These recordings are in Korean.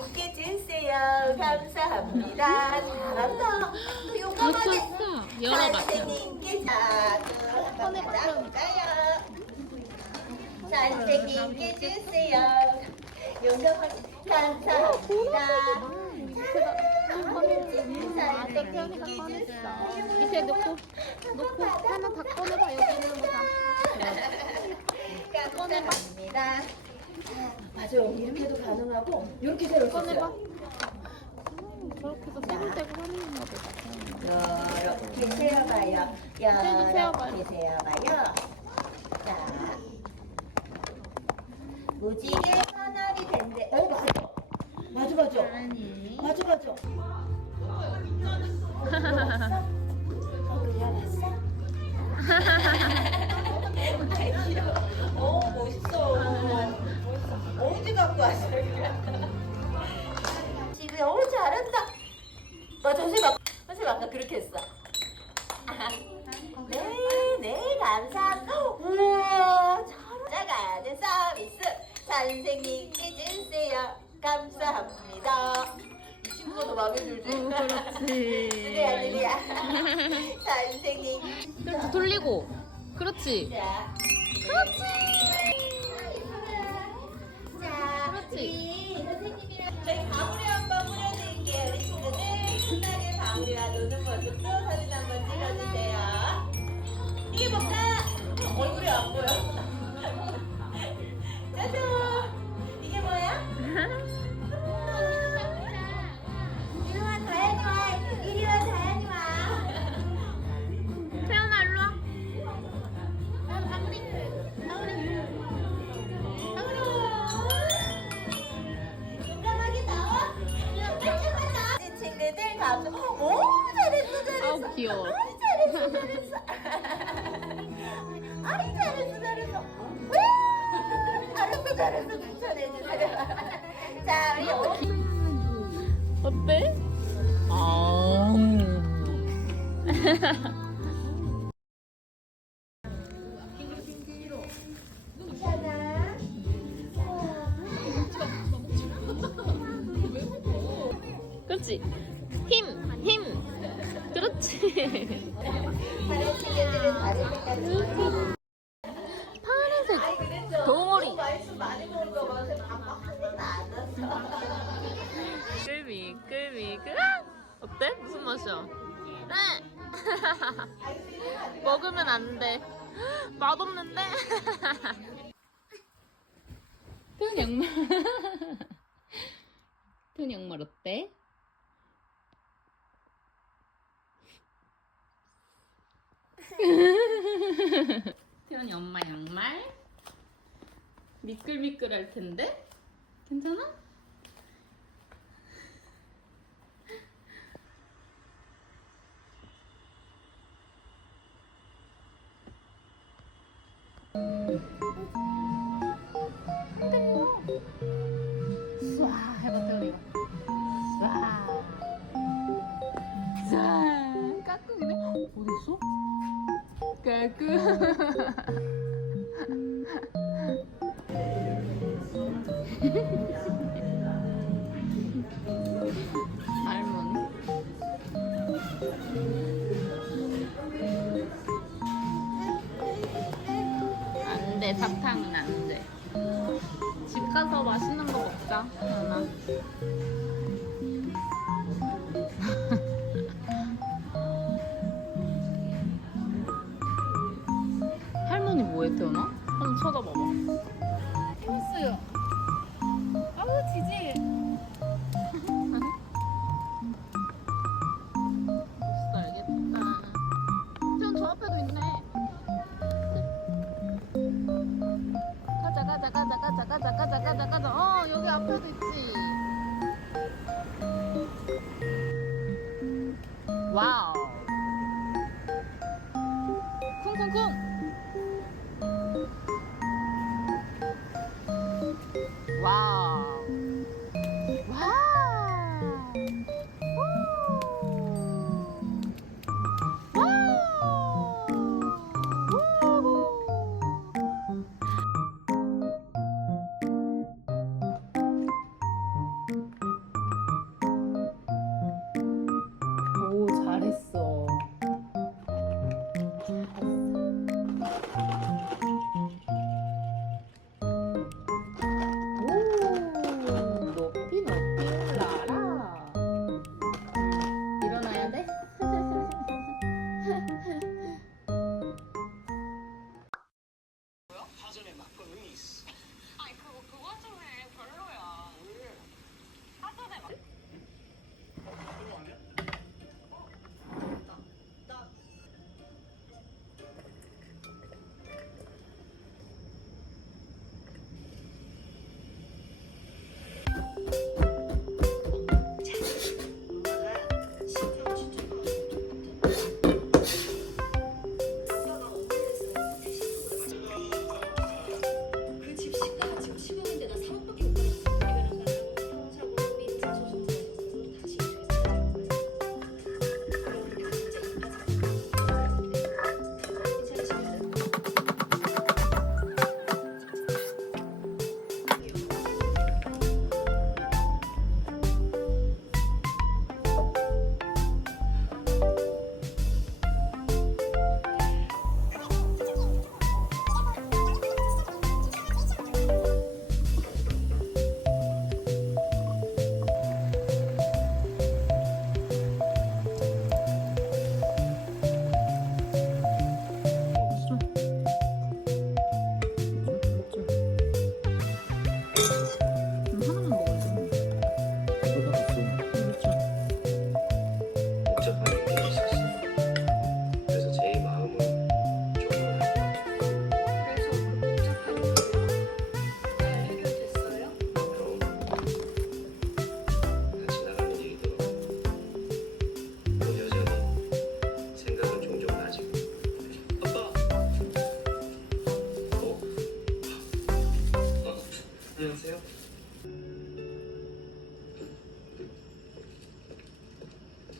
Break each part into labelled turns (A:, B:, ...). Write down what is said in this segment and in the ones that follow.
A: 함께 주세요. 감사합니다. 잘한다. 또.
B: 열어봐.
A: 선생님께 자두 한번 받아볼까요? 선생님께 주세요. 용감하게 감사합니다. 선생님께 주세요.
B: 밑에 놓고 놓고 하나 다 꺼내봐 여기 있는 거 다.
A: 감사합니다. 맞아요. 이렇게도 가능하고 이렇게 세울 수. 있어요.
B: 음, 저렇게 해서 세울 때고 하는 거.
A: 이렇게 세어봐요. 이렇게 세어봐요. 자, 무지개 하늘이 된대. 어, 맞아. 맞아, 맞아.
B: 아니.
A: 맞아, 맞아. 어, 그냥 왔어? 어, 멋있어. 어디 갖고 왔어요? 집에 어 잘한다. 맞아, 선생님 아까, 선생님 아까 그렇게 했어. 네, 네, 감사합니다. 우와, 잘하는 서비스 선생님께 주세요. 감사합니다. 이 친구가 더 마음에 들지?
B: 어, 그렇지.
A: 누리야, 누리야. 선생님.
B: 그렇지 돌리고. 그렇지.
A: 자,
B: 그렇지. 그렇지.
A: 선생님이랑 저희 방울이 한번 불러드릴게요. 우리 친구들 신나게 방울이와 노는 모습도 사진 한번 찍어주세요. 이게 뭔가 얼굴이 안 보여. 짜잔. 이게 뭐야?
B: 그렇지. 힘, 힘. 그렇지. 파란색 덩어리. 끌미, 끌미, 끌. 아! 어때? 무슨 맛이야? 네. 먹으면 안 돼. 맛없는데? 톤 양말. 톤 양말 어때? 태연이 엄마 양말 미끌미끌할 텐데 괜찮아? 쏴 해봐 태연이가 쏴 쏴. 까꿍이네 어딨어? Teka.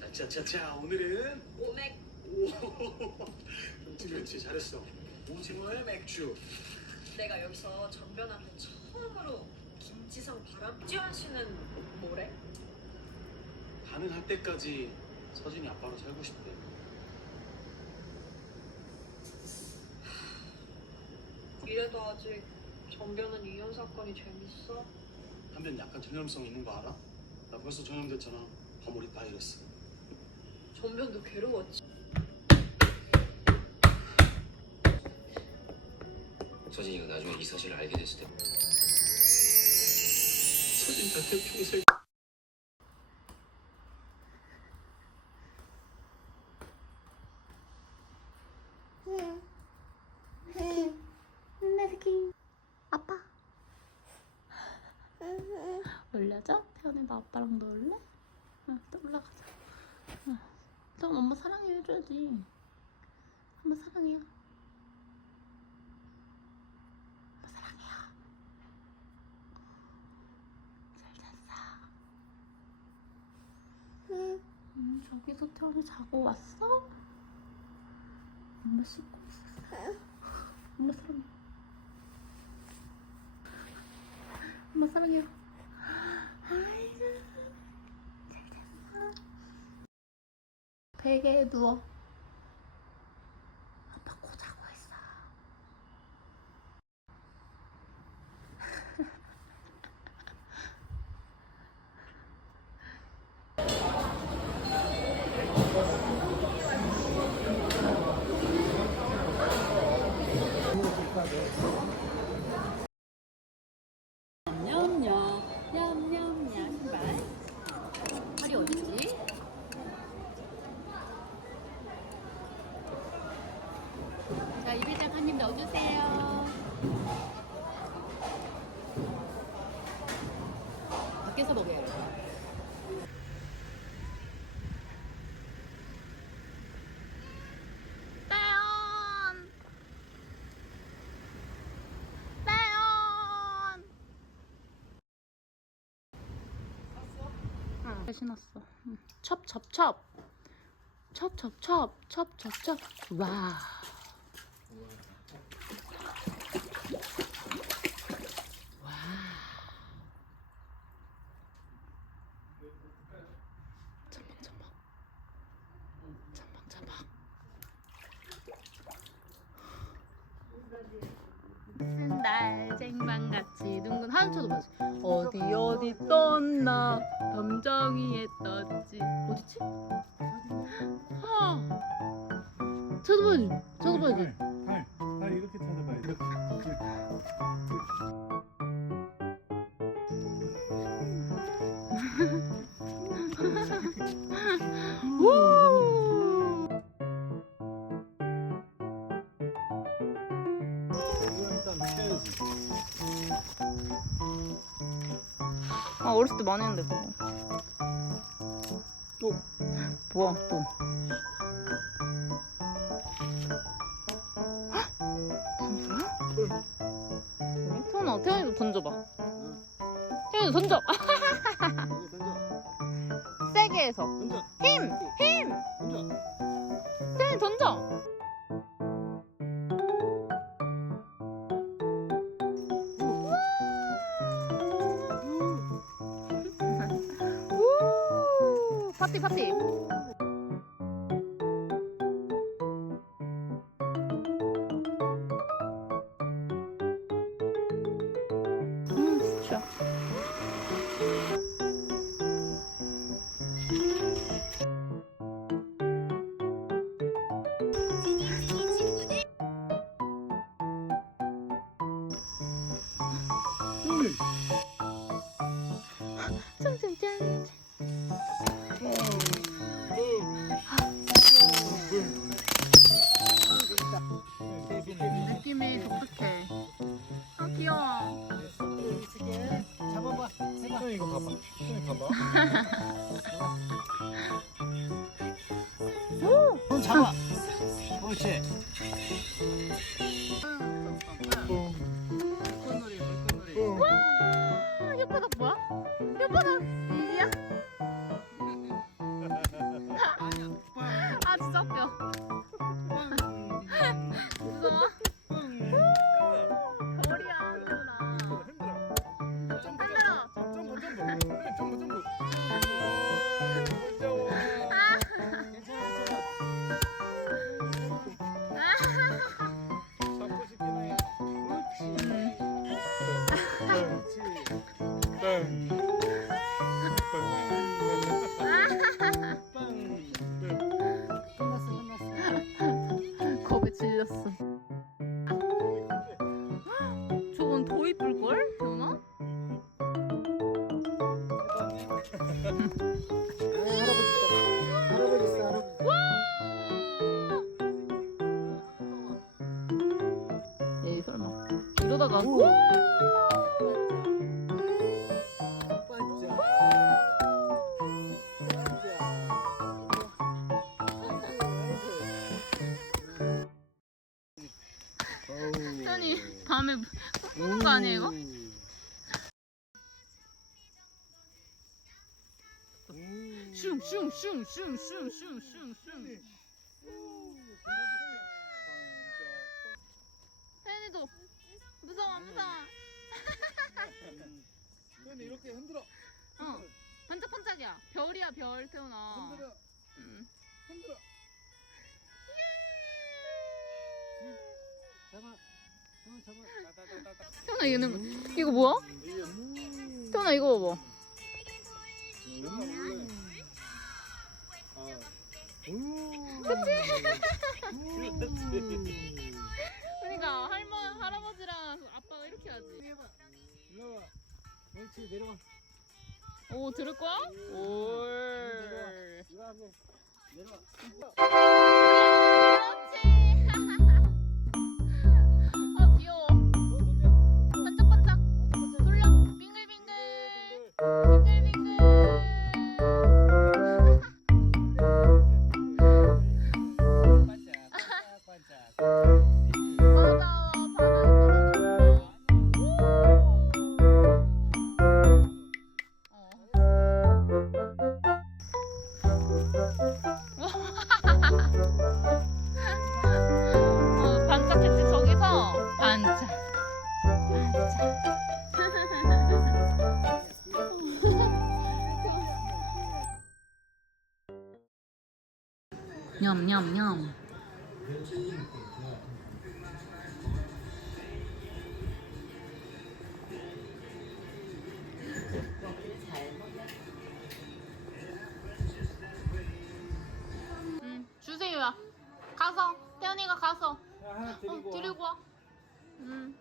B: 자자자자
C: 오늘은
A: 오맥.
C: 그렇지 그렇지 잘했어. 오징어의 맥주.
A: 내가 여기서 전변한테 처음으로 김지성 바람쥐 하시는 모래?
C: 가능할 때까지 서진이 아빠로 살고 싶대.
A: 이래도 아직 정변은 이혼 사건이 재밌어?
C: 한편 약간 전염성 있는 거 알아? 나 벌써 전염됐잖아 거머리 파이러스
A: 전변도 괴로웠지.
D: 서진이가 나중에 이 사실을 알게 됐을 때
C: 서진이한테 평생
B: 아빠. 올려줘? 태연이도 아빠랑 놀래? 응, 또 올라가자. 응. 좀 엄마 사랑해 해줘야지. 엄마 사랑해요. 엄마 사랑해요. 잘 잤어. 응, 저기서 태연이 자고 왔어? 엄마 씻고 있었어. 엄마 사랑해. 엄마 사랑해요. 아이고, 잘 잤어. 베개에 누워. 아빠 코 자고 있어. 냠냠 냠냠냠 신발 팔이 어딨지? 자 입에다 한입 넣어주세요 밖에서 먹어요 따연 따연 응. 잘 신었어. 응. 첩, 첩, 첩. 첩, 첩, 첩. 첩, 첩, 첩. 와. 와. 어디 떴나 담장이에 떴지 어디지? 아 찾아봐야지 찾아봐야지
E: 발, 발 이렇게 찾아봐야 돼.
B: 우! 많이 했는데 그거 또 뭐야 또 방수야? 태연아 태연이도 던져봐 태연이 던져 음진
E: 잡아. 그렇지. 끝났어
B: 질렸어. 저건 더 이쁠걸? 태연아?
E: 할아버지 있어 할아버지.
B: 에이 설마 이러다가
E: 오.
B: 우! 태연이 밤에 꾸는 거 아니에요 이거? 슝슝슝슝슝슝슝슝 태연이도 무서워 무서워
E: 손 이렇게 흔들어.
B: 어 반짝반짝이야 별이야 별 태연아
E: 흔들어.
B: 음.
E: 흔들어. 잡아.
B: 태연아 얘는 이거 뭐야? 태연아 이거 봐봐
E: 그치?
B: 그러니까 할머 할아버지랑 아빠가 이렇게 하지
E: 일로 와. 옳지 내려와.
B: 오 들을 거야? 올
E: 이거 하면 내려와.
B: 그렇지 냠냠냠 응 주세요야 가서 태연이가 가서
E: 하나
B: 어,
E: 드리고.
B: 드리고 와. 응.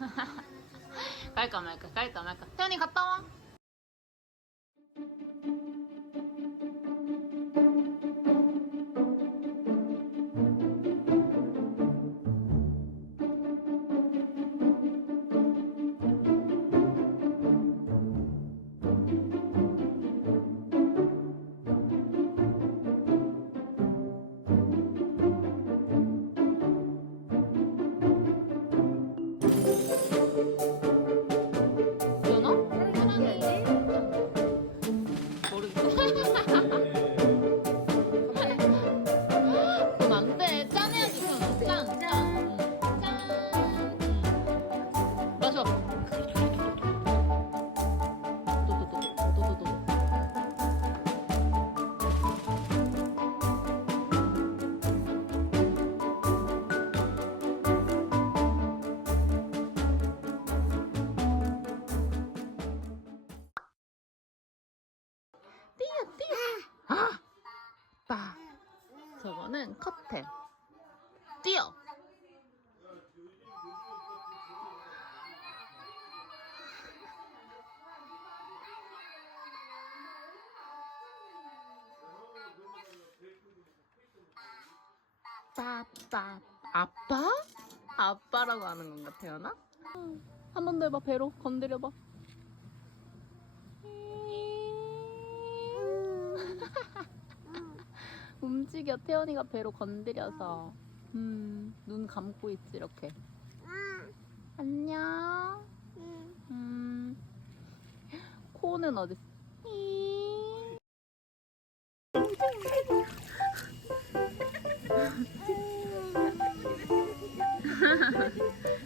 B: 갈까 말까 갈까 말까 태연이 갔다 와 띠야 아! 빠 저거는 커튼 띠어 빠빠 아빠? 아빠라고 하는 건가 태연아? 한 번 더 해봐 배로 건드려봐 움직여. 태연이가 배로 건드려서. 음, 눈 감고 있지 이렇게. 안녕. 음, 코는 어딨어?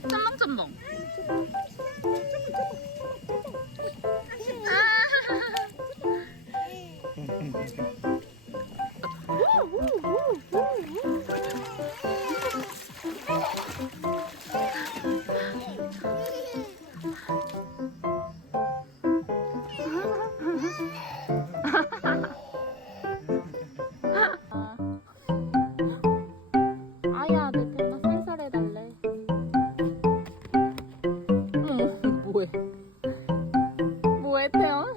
B: 첨벙첨벙 했대요.